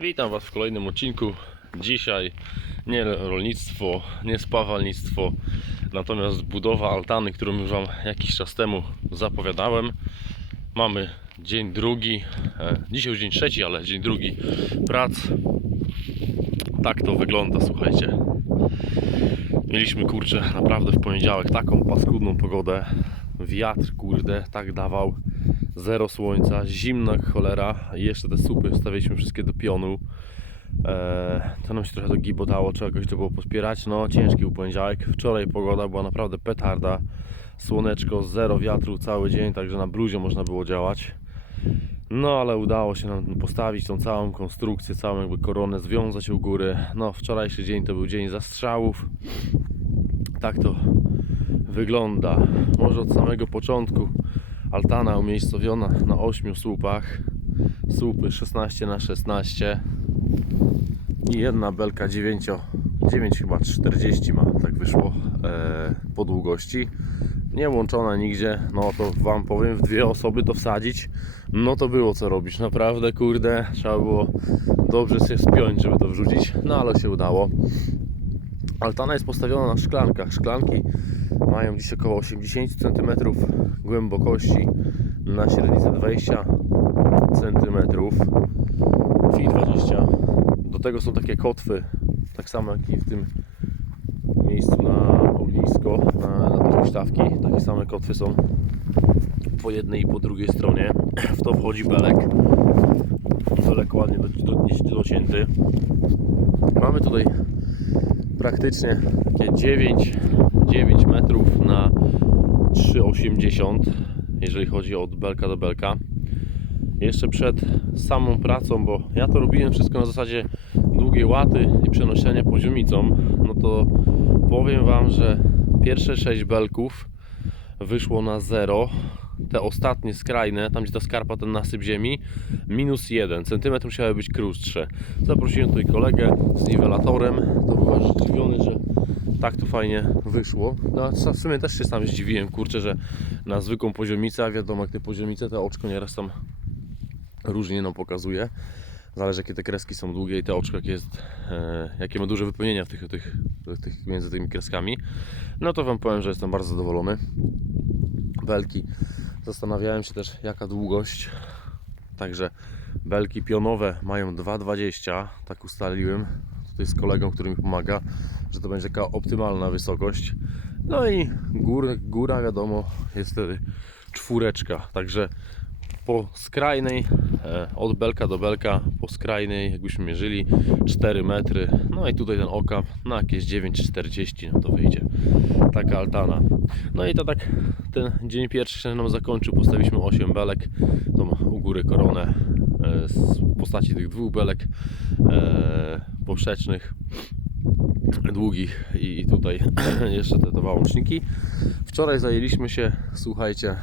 Witam Was w kolejnym odcinku. Dzisiaj nie rolnictwo, nie spawalnictwo, natomiast budowa altany, którą już Wam jakiś czas temu zapowiadałem. Mamy dzień drugi, e, dzisiaj już dzień trzeci, ale dzień drugi prac. Tak to wygląda, słuchajcie. Mieliśmy kurczę naprawdę w poniedziałek taką paskudną pogodę. Wiatr, kurde, tak dawał. Zero słońca, zimna cholera. Jeszcze te supy wstawiliśmy wszystkie do pionu. Eee, to nam się trochę do gibotało, trzeba jakoś to było pospierać. No, ciężki był poniedziałek. Wczoraj pogoda była naprawdę petarda. Słoneczko, zero wiatru cały dzień, także na bluzie można było działać. No, ale udało się nam postawić tą całą konstrukcję, całą jakby koronę, związać u góry. No, wczorajszy dzień to był dzień zastrzałów. Tak to wygląda. Może od samego początku altana umiejscowiona na 8 słupach. Słupy 16 na 16 i jedna belka 9, 9 chyba 40 ma, tak wyszło e, po długości. Nie łączona nigdzie, no to Wam powiem, w dwie osoby to wsadzić, no to było co robić, naprawdę kurde, trzeba było dobrze się spiąć, żeby to wrzucić, no ale się udało. Altana jest postawiona na szklankach. Szklanki mają dziś około 80 cm głębokości na średnicę 20 cm i 20 do tego są takie kotwy tak samo jak i w tym miejscu na ognisko na, na takie same kotwy są po jednej i po drugiej stronie. W to wchodzi belek. Belek ładnie do, do, docięty. Mamy tutaj praktycznie takie 9, 9 metrów na 3,80 jeżeli chodzi od belka do belka. Jeszcze przed samą pracą, bo ja to robiłem wszystko na zasadzie długiej łaty i przenoszenia poziomicą, no to powiem Wam, że pierwsze 6 belków wyszło na 0. Te ostatnie skrajne, tam gdzie ta skarpa, ten nasyp ziemi, minus 1 cm musiały być krótsze. Zaprosiłem tutaj kolegę z niwelatorem. To był aż zdziwiony, że tak to fajnie wyszło. No, w sumie też się sam zdziwiłem, kurczę, że na zwykłą poziomicę, a wiadomo jak te poziomice, to oczko nieraz tam różnie nam pokazuje. Zależy jakie te kreski są długie i te oczko jakie, jest, e, jakie ma duże wypełnienia w tych, tych, tych, między tymi kreskami. No to Wam powiem, że jestem bardzo zadowolony. Belki. Zastanawiałem się też jaka długość. Także belki pionowe mają 2,20. Tak ustaliłem tutaj z kolegą, który mi pomaga, że to będzie taka optymalna wysokość. No i gór, góra wiadomo jest wtedy czwóreczka. Także po skrajnej, e, od belka do belka, po skrajnej, jakbyśmy mierzyli 4 metry, no i tutaj ten okap na jakieś 9,40 no to wyjdzie taka altana. No i to tak ten dzień pierwszy się nam zakończył, postawiliśmy 8 belek, tą u góry koronę e, z postaci tych dwóch belek e, poprzecznych długich i tutaj jeszcze te, te wałączniki. Wczoraj zajęliśmy się, słuchajcie,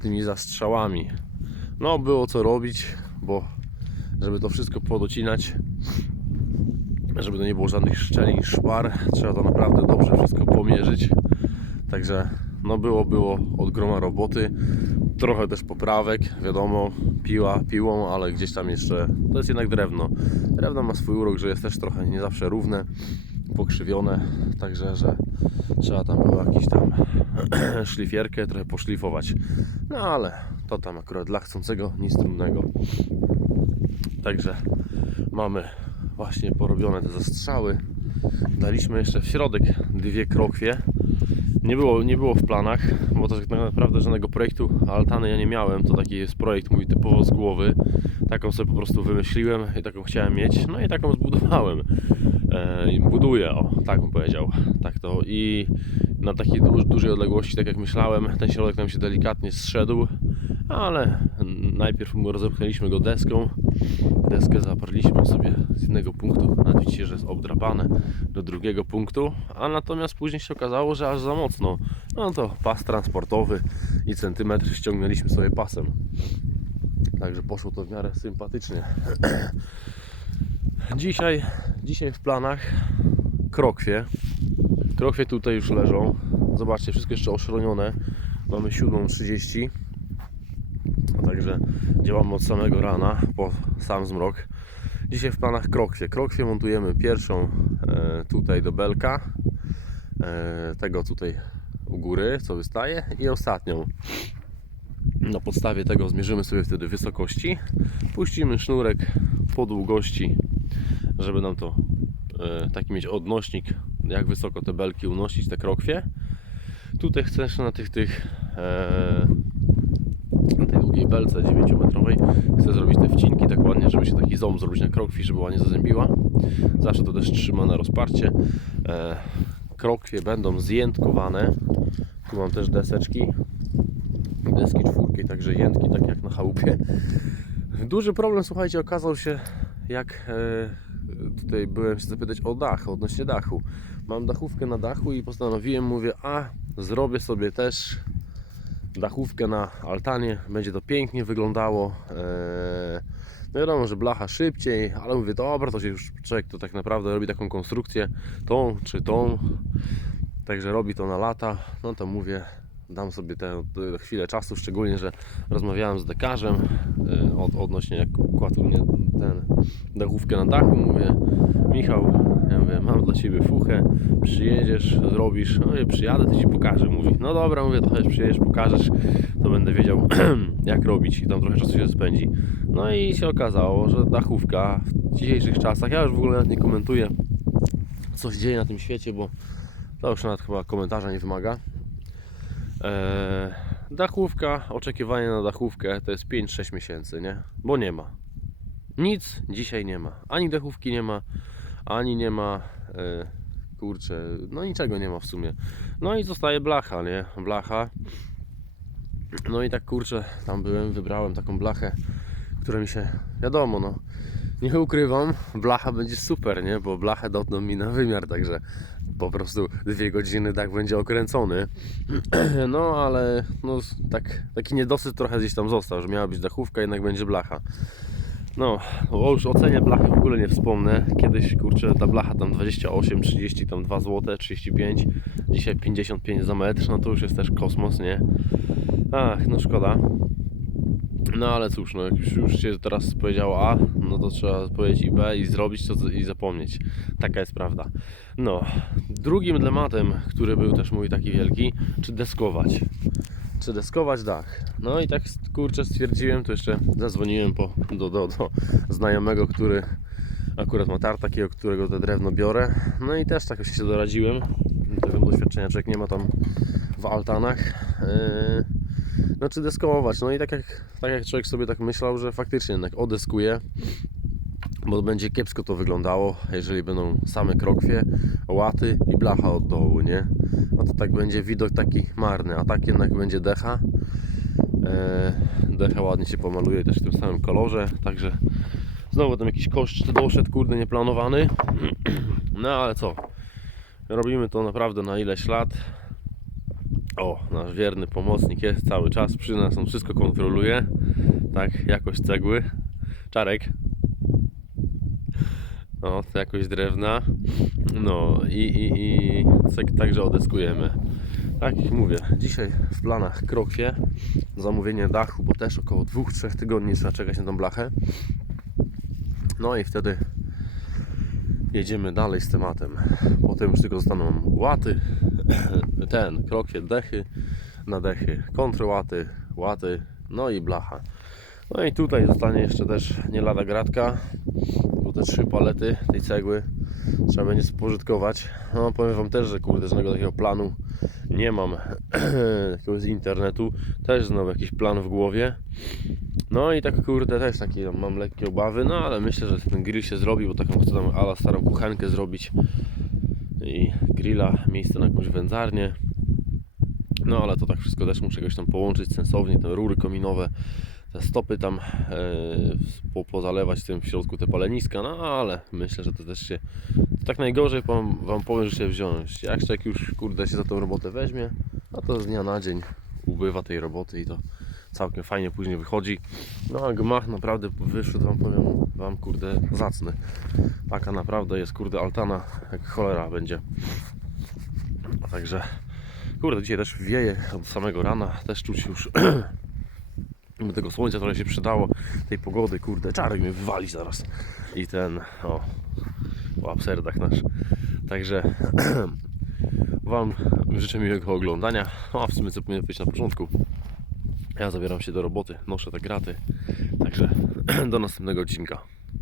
tymi zastrzałami. No było co robić, bo żeby to wszystko podocinać, żeby to nie było żadnych szczelin, szpar, trzeba to naprawdę dobrze wszystko pomierzyć. Także no było, było od groma roboty. Trochę też poprawek, wiadomo, piła piłą, ale gdzieś tam jeszcze, to jest jednak drewno. Drewno ma swój urok, że jest też trochę nie zawsze równe, pokrzywione, także, że trzeba tam było jakiś tam szlifierkę trochę poszlifować. No ale to tam akurat dla chcącego nic trudnego. Także mamy właśnie porobione te zastrzały. Daliśmy jeszcze w środek dwie krokwie. Nie było, nie było w planach, bo tak naprawdę żadnego projektu altany ja nie miałem. To taki jest projekt mój typowo z głowy. Taką sobie po prostu wymyśliłem i taką chciałem mieć. No i taką zbudowałem. E, buduję, o, tak bym powiedział. Tak to i na takiej du dużej odległości, tak jak myślałem, ten środek nam się delikatnie zszedł, ale najpierw rozepchnęliśmy go deską. Deskę zaparliśmy sobie z jednego punktu, nawet widzicie, że jest obdrapane do drugiego punktu, a natomiast później się okazało, że aż za mocno. No to pas transportowy i centymetr ściągnęliśmy sobie pasem. Także poszło to w miarę sympatycznie. Dzisiaj, dzisiaj w planach krokwie. Krokwie tutaj już leżą. Zobaczcie, wszystko jeszcze oszronione. Mamy 7.30. Także działamy od samego rana po sam zmrok. Dzisiaj w planach krokwie. Krokwie montujemy pierwszą e, tutaj do belka, e, tego tutaj u góry, co wystaje i ostatnią. Na podstawie tego zmierzymy sobie wtedy wysokości, puścimy sznurek po długości, żeby nam to e, taki mieć odnośnik, jak wysoko te belki unosić, te krokwie. Tutaj chcę na tych, tych długiej belce 9-metrowej chcę zrobić te wcinki tak ładnie, żeby się taki ząb zrobić na krokwi, żeby ładnie zazębiła. Zawsze to też trzyma na rozparcie. E, krokwie będą zjętkowane. Tu mam też deseczki. Deski czwórki, także jętki, tak jak na chałupie. Duży problem, słuchajcie, okazał się, jak e, tutaj byłem się zapytać o dach, odnośnie dachu. Mam dachówkę na dachu i postanowiłem, mówię, a zrobię sobie też dachówkę na altanie, będzie to pięknie wyglądało. Eee, No wiadomo, że blacha szybciej, ale mówię, dobra, to się już człowiek to tak naprawdę robi taką konstrukcję, tą czy tą, także robi to na lata, no to mówię, dam sobie tę chwilę czasu, szczególnie, że rozmawiałem z dekarzem e, od, odnośnie jak kładł mnie ten dachówkę na dachu, mówię, Michał, ja mówię, mam dla Ciebie fuchę, przyjedziesz, zrobisz, no mówię, przyjadę, to Ci pokażę, mówi, no dobra, mówię, to chodź, przyjedziesz, pokażesz, to będę wiedział jak robić i tam trochę czasu się spędzi. No i się okazało, że dachówka w dzisiejszych czasach, ja już w ogóle nawet nie komentuję, co się dzieje na tym świecie, bo to już nawet chyba komentarza nie wymaga. Eee, dachówka, oczekiwanie na dachówkę to jest 5-6 miesięcy, nie? Bo nie ma. Nic dzisiaj nie ma. Ani dachówki nie ma, ani nie ma, e, kurczę, no niczego nie ma w sumie. No i zostaje blacha, nie? Blacha. No i tak kurczę, tam byłem, wybrałem taką blachę, która mi się, wiadomo, no, nie ukrywam, blacha będzie super, nie? Bo blachę dotną mi na wymiar, także po prostu dwie godziny tak będzie okręcony. No ale no, tak, taki niedosyt trochę gdzieś tam został, że miała być dachówka, jednak będzie blacha. No, o już o cenie blachy w ogóle nie wspomnę. Kiedyś, kurczę, ta blacha tam 28, 30, tam 2 zł, 35. Dzisiaj 55 za metr, no to już jest też kosmos, nie? Ach, no szkoda. No ale cóż, no jak już, się teraz powiedziało A, no to trzeba powiedzieć i B i zrobić to i zapomnieć. Taka jest prawda. No, drugim tematem, który był też mój taki wielki, czy deskować. Czy deskować dach. No i tak kurczę stwierdziłem, to jeszcze zadzwoniłem po, do, do, do znajomego, który akurat ma tar takiego, którego te drewno biorę. No i też tak się doradziłem. Tego doświadczenia człowiek nie ma tam w altanach. Yy, no czy deskować. No i tak jak, tak jak człowiek sobie tak myślał, że faktycznie jednak odeskuje, bo będzie kiepsko to wyglądało, jeżeli będą same krokwie, łaty i blacha od dołu, nie? No to tak będzie widok taki marny, a tak jednak będzie decha. E, decha ładnie się pomaluje też w tym samym kolorze, także znowu tam jakiś koszt doszedł, kurde, nieplanowany. No ale co? Robimy to naprawdę na ileś lat. O, nasz wierny pomocnik jest cały czas przy nas, on wszystko kontroluje. Tak, jakość cegły. Czarek. O, to jakość drewna. No i, i, i także odeskujemy. Tak jak mówię, dzisiaj w planach krokwie, zamówienie dachu, bo też około 2-3 tygodni trzeba czekać na tą blachę. No i wtedy jedziemy dalej z tematem. Potem już tylko zostaną łaty, ten, krokwie, dechy, na dechy, kontrłaty, łaty, no i blacha. No i tutaj zostanie jeszcze też nie lada gratka, te trzy palety tej cegły trzeba będzie spożytkować. No powiem Wam też, że kurde, żadnego takiego planu nie mam z internetu. Też znowu jakiś plan w głowie. No i tak kurde też takie tam mam lekkie obawy, no ale myślę, że ten grill się zrobi, bo taką chcę tam ala starą kuchenkę zrobić i grilla, miejsce na jakąś wędzarnię. No ale to tak wszystko też muszę jakoś tam połączyć sensownie, te rury kominowe, te stopy tam po, pozalewać tym w środku te paleniska, no ale myślę, że to też się to tak najgorzej wam, wam powiem, że się wziąć. Jak człowiek już kurde się za tą robotę weźmie, no to z dnia na dzień ubywa tej roboty i to całkiem fajnie później wychodzi. No a gmach naprawdę wyszedł wam powiem wam kurde zacny. Taka naprawdę jest kurde altana jak cholera będzie. Także kurde dzisiaj też wieje od samego rana, też czuć już By tego słońca trochę się przydało, tej pogody, kurde, czarek mnie wywali zaraz. I ten, o, o abserdach nasz. Także Wam życzę miłego oglądania. A w sumie co powinno być na początku. Ja zabieram się do roboty, noszę te graty. Także do następnego odcinka.